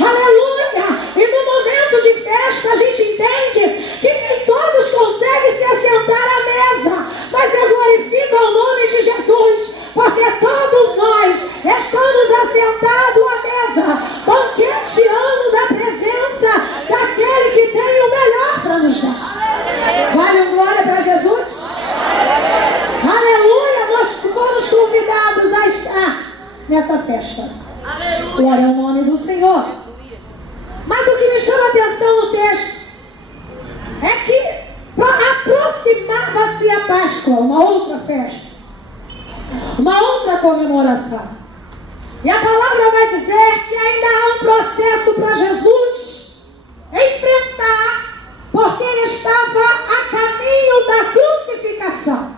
Aleluia! E no momento de festa a gente entende que nem todos conseguem se assentar à mesa, mas eu glorifico o nome de Jesus, porque todos nós estamos assentados à mesa, banqueteando da presença daquele que tem o melhor para nos dar. Vale um glória para Jesus? Aleluia! Nós fomos convidados a estar nessa festa. Glória ao nome do Senhor. Mas o que me chama a atenção no texto é que aproximava-se a Páscoa, uma outra festa, uma outra comemoração. E a palavra vai dizer que ainda há um processo para Jesus enfrentar, porque ele estava a caminho da crucificação.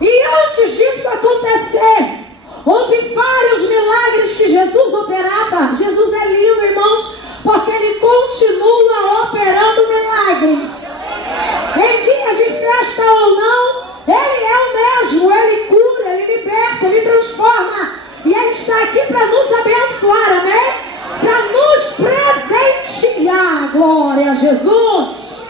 E antes disso acontecer, houve vários milagres que Jesus operava. Jesus é lindo, irmãos, porque ele continua operando milagres. Em dias de festa ou não, ele é o mesmo. Ele cura, ele liberta, ele transforma. E ele está aqui para nos abençoar, amém? Para nos presentear. Glória a Jesus.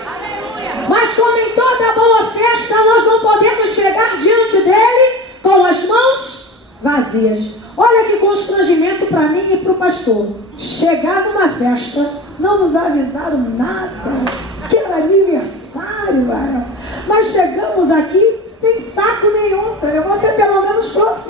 Mas como em toda boa festa, nós não podemos chegar diante dele com as mãos vazias. Olha que constrangimento para mim e para o pastor. Chegar numa festa, não nos avisaram nada, que era aniversário, nós chegamos aqui sem saco nenhum, Senhor. Você pelo menos trouxe